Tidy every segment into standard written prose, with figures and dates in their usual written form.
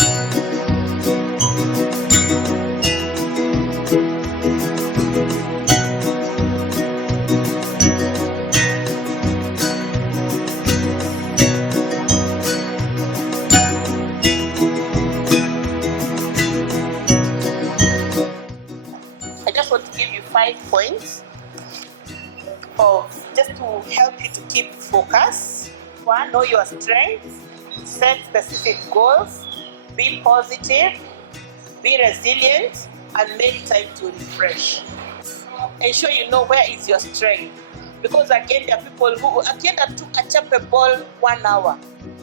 I just want to give you 5 points of just to help you to keep focus. 1, know your strengths, set specific goals, be positive, be resilient, and make time to refresh. Ensure you know where is your strength. Because again, there are people who akienda tu achape ball 1 hour,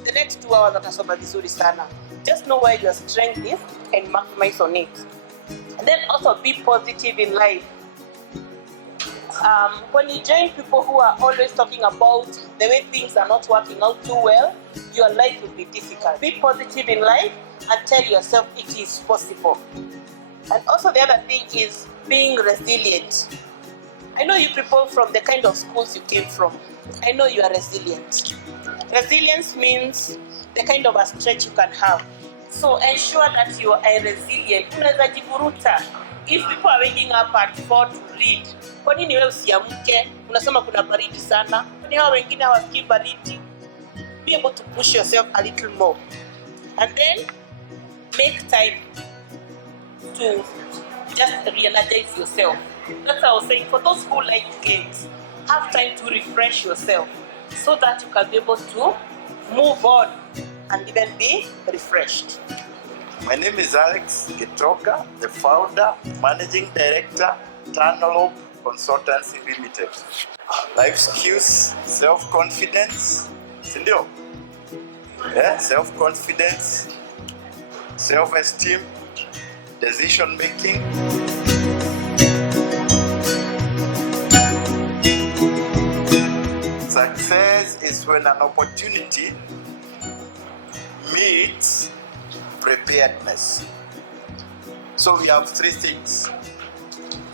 the next 2 hours atasoma vizuri sana. Just know where your strength is and maximize on it. And then also be positive in life. When you join people who are always talking about the way things are not working out too well, your life will be difficult. Be positive in life and tell yourself it is possible. And also the other thing is being resilient. I know you people from the kind of schools you came from. I know you are resilient. Resilience means the kind of a stretch you can have. So ensure that you are resilient. Unaweza jivuruta. If people are waking up at 4 to read, kwa nini wewe usiamke? Unasema kuna baridi sana. Kwani hao wengine hawasikii baridi? Be able to push yourself a little more. And then make time to just re-energize yourself. That's what I was saying. For those who like games, have time to refresh yourself so that you can be able to move on and even be refreshed. My name is Alex Getoka, the founder, managing director, Tanalope Consultancy Limited. Life skills, self-confidence, sindio? Yeah, self-confidence, self-esteem, decision-making. Success is when an opportunity meets preparedness. So we have 3 things.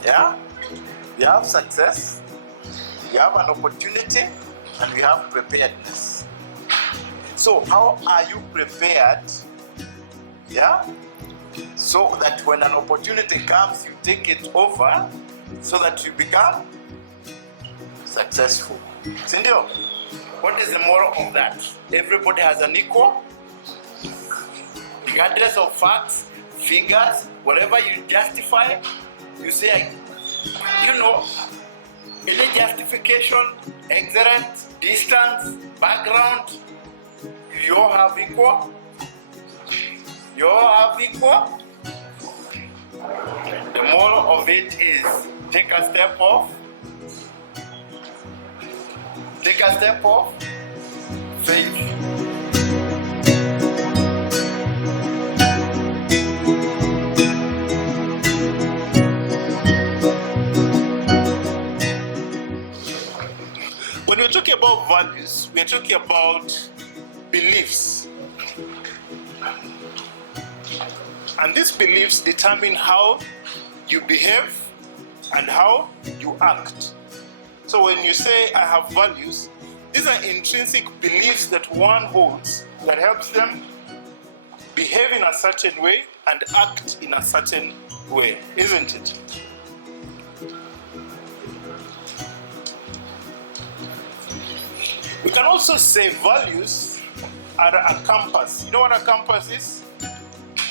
Yeah? We have success, we have an opportunity, and we have preparedness. So how are you prepared? Yeah? So that when an opportunity comes, you take it over so that you become successful. Sindio? What is the moral of that? Everybody has an equal, regardless of facts, figures, whatever you justify, you say, any justification, excellent, distance, background, you all have equal. You all have equal. The moral of it is take a step off. Take a step off faith. When we're talking about values, we're talking about beliefs. And these beliefs determine how you behave and how you act. So when you say, I have values, these are intrinsic beliefs that one holds that helps them behave in a certain way and act in a certain way, isn't it? We can also say values are a compass. You know what a compass is?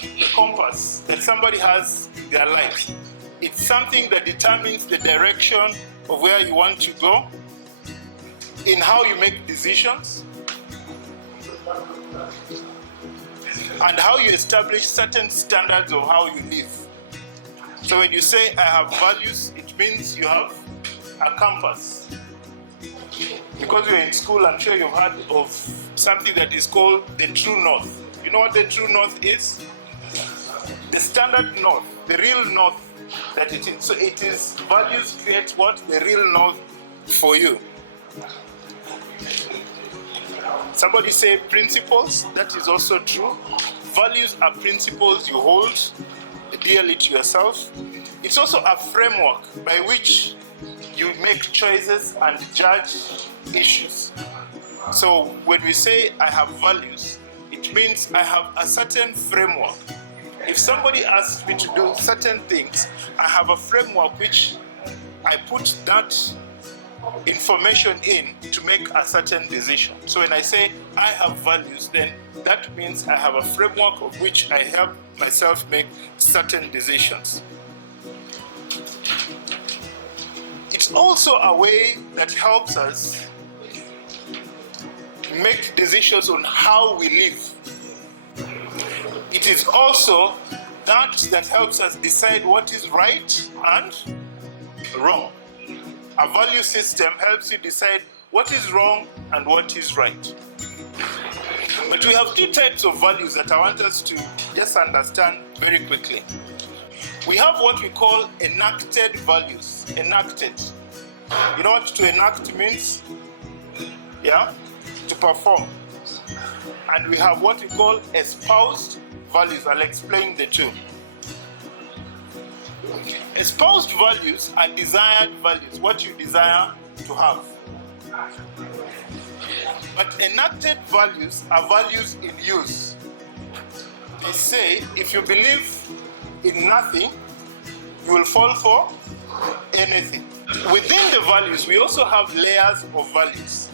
The compass that somebody has in their life. It's something that determines the direction of where you want to go, in how you make decisions, and how you establish certain standards of how you live. So when you say, I have values, it means you have a compass. Because you're in school, I'm sure you've heard of something that is called the true north. You know what the true north is? The standard north, the real north that it is. So it is values create what? The real north for you. Somebody say principles. That is also true. Values are principles you hold dearly to yourself. It's also a framework by which you make choices and judge issues. So when we say I have values, it it means I have a certain framework. If somebody asks me to do certain things, I have a framework which I put that information in to make a certain decision. So when I say I have values, then that means I have a framework of which I help myself make certain decisions. It's also a way that helps us make decisions on how we live. It is also that helps us decide what is right and wrong. A value system helps you decide what is wrong and what is right. But we have two types of values that I want us to just understand very quickly. We have what we call enacted values. Enacted. You know what to enact means? Yeah? To perform. And we have what we call espoused values. I'll explain the two. Espoused values are desired values, what you desire to have. But enacted values are values in use. They say if you believe in nothing, you will fall for anything. Within the values, we also have layers of values.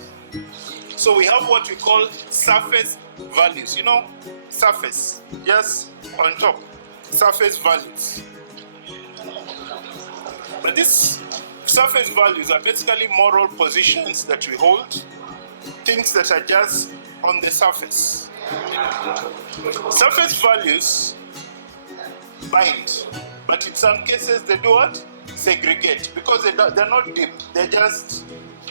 So we have what we call surface values. You know, surface, just on top, surface values. But these surface values are basically moral positions that we hold, things that are just on the surface. Surface values bind, but in some cases they do what? Segregate, because they're not deep, they're just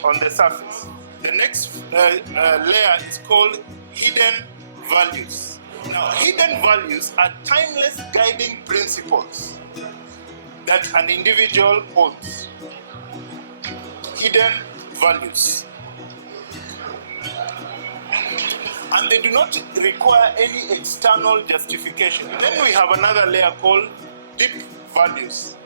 on the surface. The next layer is called hidden values. Now, hidden values are timeless guiding principles that an individual holds. Hidden values. And they do not require any external justification. Then we have another layer called deep values.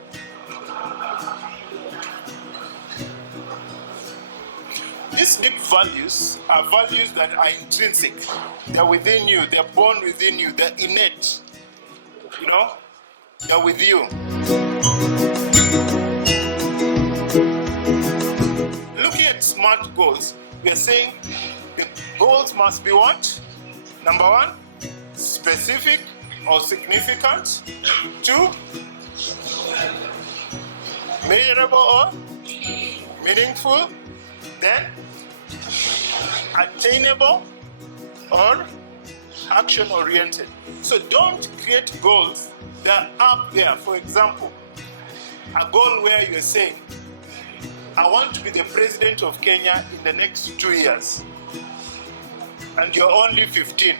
These deep values are values that are intrinsic. They're within you, they're born within you, they're innate. You know, they're with you. Looking at SMART goals, we are saying the goals must be what? Number one, specific or significant. Two, measurable or meaningful. Then, attainable or action-oriented. So don't create goals that are up there. For example, a goal where you're saying, I want to be the president of Kenya in the next 2 years. And you're only 15.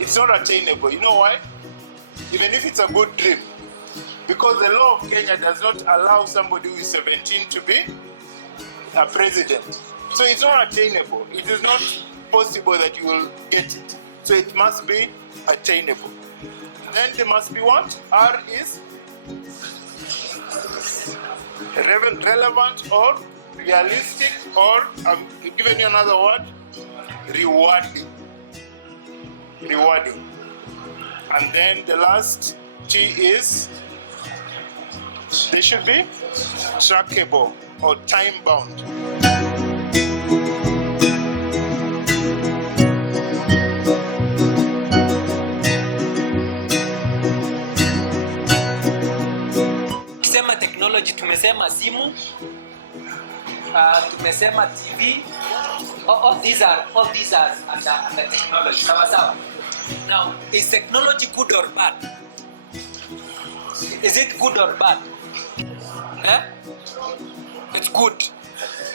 It's not attainable. You know why? Even if it's a good dream. Because the law of Kenya does not allow somebody who is 17 to be a president. So it's not attainable. It is not possible that you will get it. So it must be attainable. Then there must be what? R is relevant or realistic, or I've given you another word, rewarding. Rewarding. And then the last T is, they should be trackable or time bound. Kisema technology, tumesema simu, tumesema TV. All these are under technology. Sawa. Now, is technology good or bad? Is it good or bad? It's good.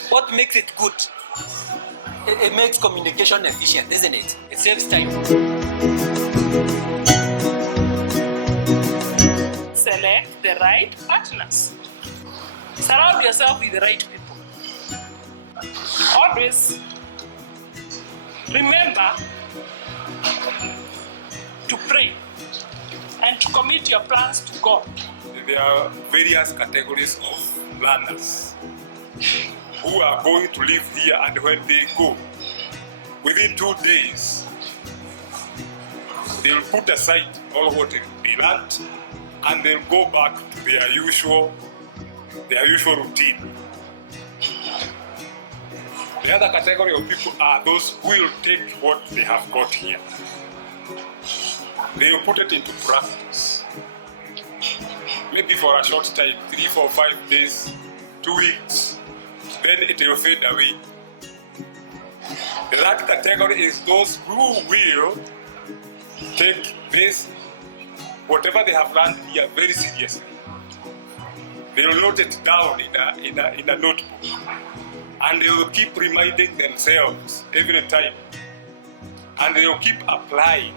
What makes it good? It makes communication efficient, isn't it? It saves time. Select the right partners. Surround yourself with the right people. Always remember to pray and to commit your plans to God. There are various categories of learners who are going to live here, and when they go, within 2 days, they'll put aside all what they learned and they'll go back to their usual routine. The other category of people are those who will take what they have got here. They will put it into practice. Maybe for a short time, 3, 4, 5 days, 2 weeks, then it will fade away. The third category is those who will take this, whatever they have learned here, very seriously. They will note it down in a notebook, and they will keep reminding themselves every time, and they will keep applying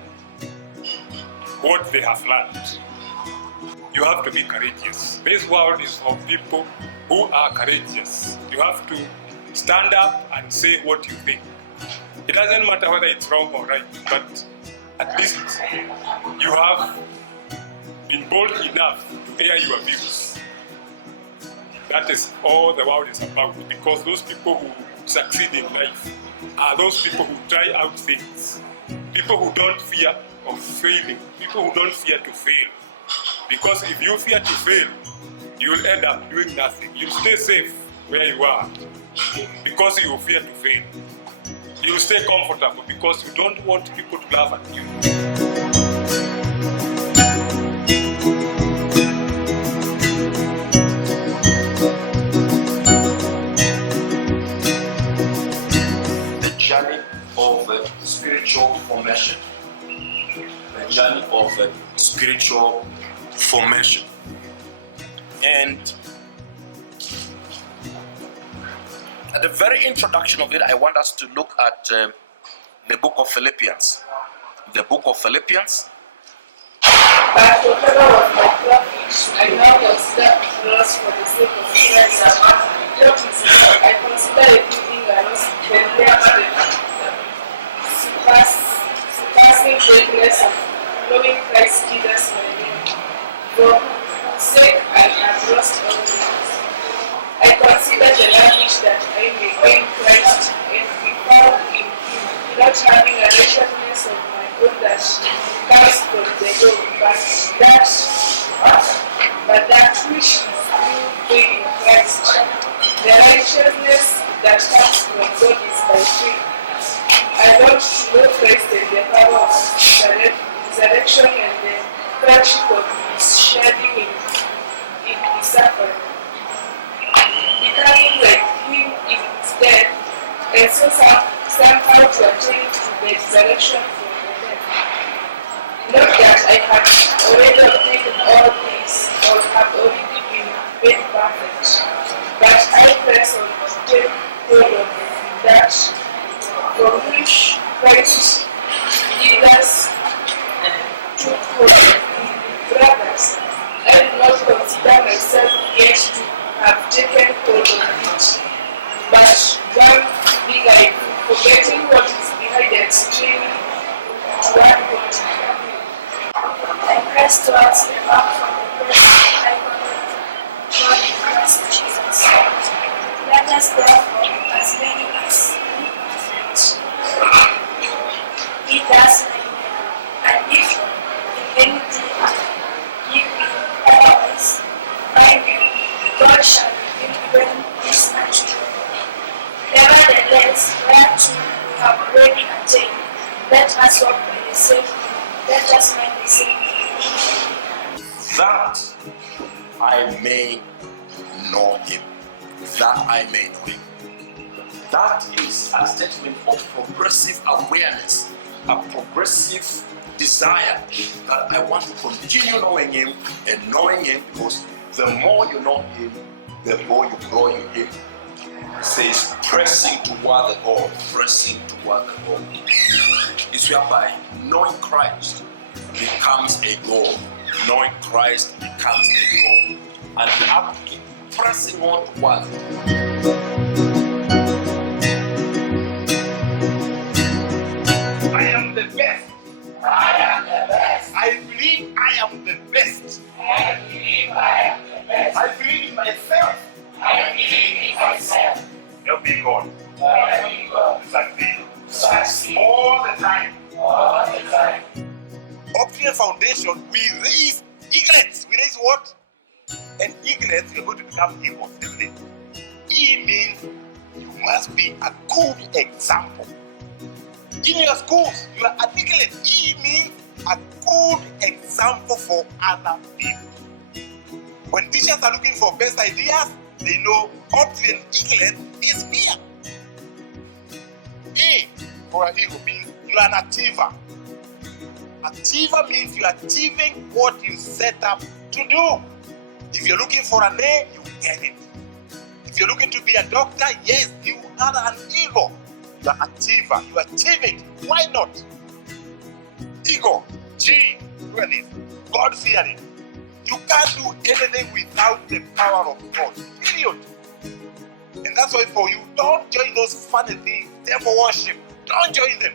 what they have learned. You have to be courageous. This world is for people who are courageous. You have to stand up and say what you think. It doesn't matter whether it's wrong or right, but at least you have been bold enough to air your views. That is all the world is about, because those people who succeed in life are those people who try out things. People who don't fear of failing. People who don't fear to fail. Because if you fear to fail, you will end up doing nothing. You'll stay safe where you are because you fear to fail. You'll stay comfortable because you don't want people to laugh at you. The journey of spiritual formation. The journey of spiritual formation. And at the very introduction of it, I want us to look at the book of Philippians. The book of Philippians. But whatever was my profit, I now consider loss for the sake of Christ. What is more, I consider everything a loss compared to the surpassing greatness of knowing Christ Jesus my Lord, for whose sake I have lost all things. I consider the knowledge that I may gain Christ and be found in Him, not having a righteousness of my own that comes from the law, but that which is through faith in Christ. The righteousness that comes from God is by faith. I want to know Christ and the power of His resurrection and the fellowship of His shedding in His suffering, becoming like Him in His death, and so somehow to attain to the resurrection from the dead. Not that I have already obtained all things or have already been made perfect, but I press on to take hold of that from which Christ Jesus took hold of me. Brothers, I do not consider myself yet to have taken hold of it, but one thing I do, forgetting what is behind and straining toward what is coming. I press towards the mark for the blessed God in Christ Jesus. Let us therefore, as many as be perfect, be thus and if in anything give me otherwise, by me, God shall reveal even this unto you. Nevertheless, whereto we have already attained, let us walk by the same way, let us mind the same thing. That I may know Him. That I may know Him. That is a statement of progressive awareness, a progressive desire that I want to continue knowing Him and knowing Him, because the more you know Him, the more you grow in Him. It says pressing toward the goal, pressing toward the goal. It's whereby knowing Christ becomes a goal. Knowing Christ becomes a goal. And you have to keep pressing on toward it. I am the best. I am the best. I believe I am the best. I believe I am the best. I believe in myself. I believe in myself. Help me, God. Help me, God. Succeed. Succeed. All the time. All the time. Optimal foundation, we raise eaglets. We raise what? And eaglets, you're going to become eagles, isn't it? E means you must be a good example. In your schools, you are an eaglet. E means a good example for other people. When teachers are looking for best ideas, they know optimal eaglet is here. A for an eagle means you are an achiever. Achiever means you are achieving what you set up to do. If you're looking for an A, you get it. If you're looking to be a doctor, yes, you are an eagle. You are an achiever. You achieve it. Why not? Ego. G. Look at this. God-fearing. You can't do anything without the power of God. Period. And that's why for you, don't join those funny things, devil worship. Don't join them.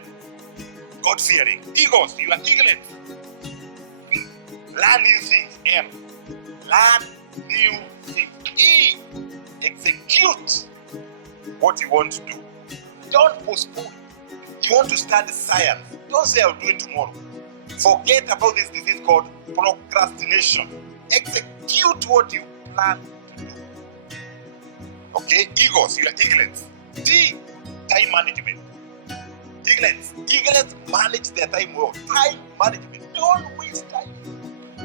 God-fearing. Eagles. You are eaglets. Learn new things. M. Learn new things. E. Execute what you want to do. Don't postpone. You want to study science. Don't say I'll do it tomorrow. Forget about this disease called procrastination. Execute what you plan to do. Okay, eagles, you are eaglets. D. Time management. Eaglets manage their time well. Time management. Don't waste time.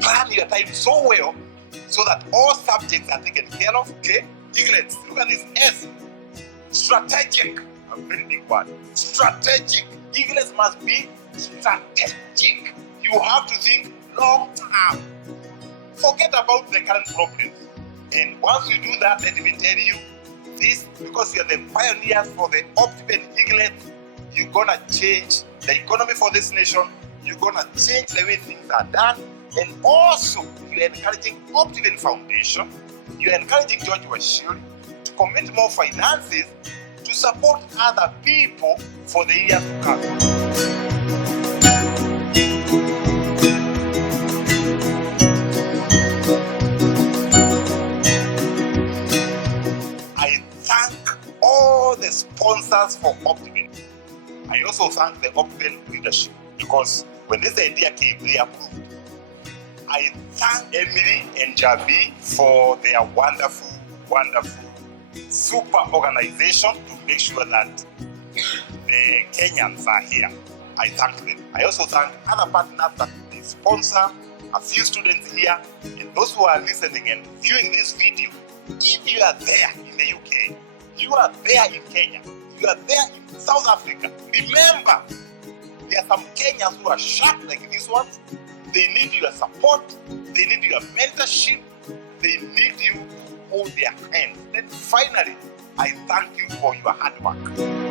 Plan your time so well so that all subjects are taken care of. Okay? Eaglets, look at this S. Strategic. A very big word. Strategic. Eaglets must be strategic. You have to think long term. Forget about the current problems. And once you do that, let me tell you this, because you are the pioneers for the optimal eaglet, you're gonna change the economy for this nation. You're gonna change the way things are done. And also, you're encouraging Optimal Foundation, you're encouraging George Washiri to commit more finances to support other people for the years to come. I thank all the sponsors for Optimal. I also thank the Optimal leadership because when this idea came, they approved. I thank Emily and Javi for their wonderful, super organization to make sure that the Kenyans are here. I thank them. I also thank other partners that they sponsor, a few students here, and those who are listening and viewing this video. If you are there in the UK, you are there in Kenya, you are there in South Africa, remember, there are some Kenyans who are sharp like these ones. They need your support, they need your mentorship, they need you to hold their hand. Then finally, I thank you for your hard work.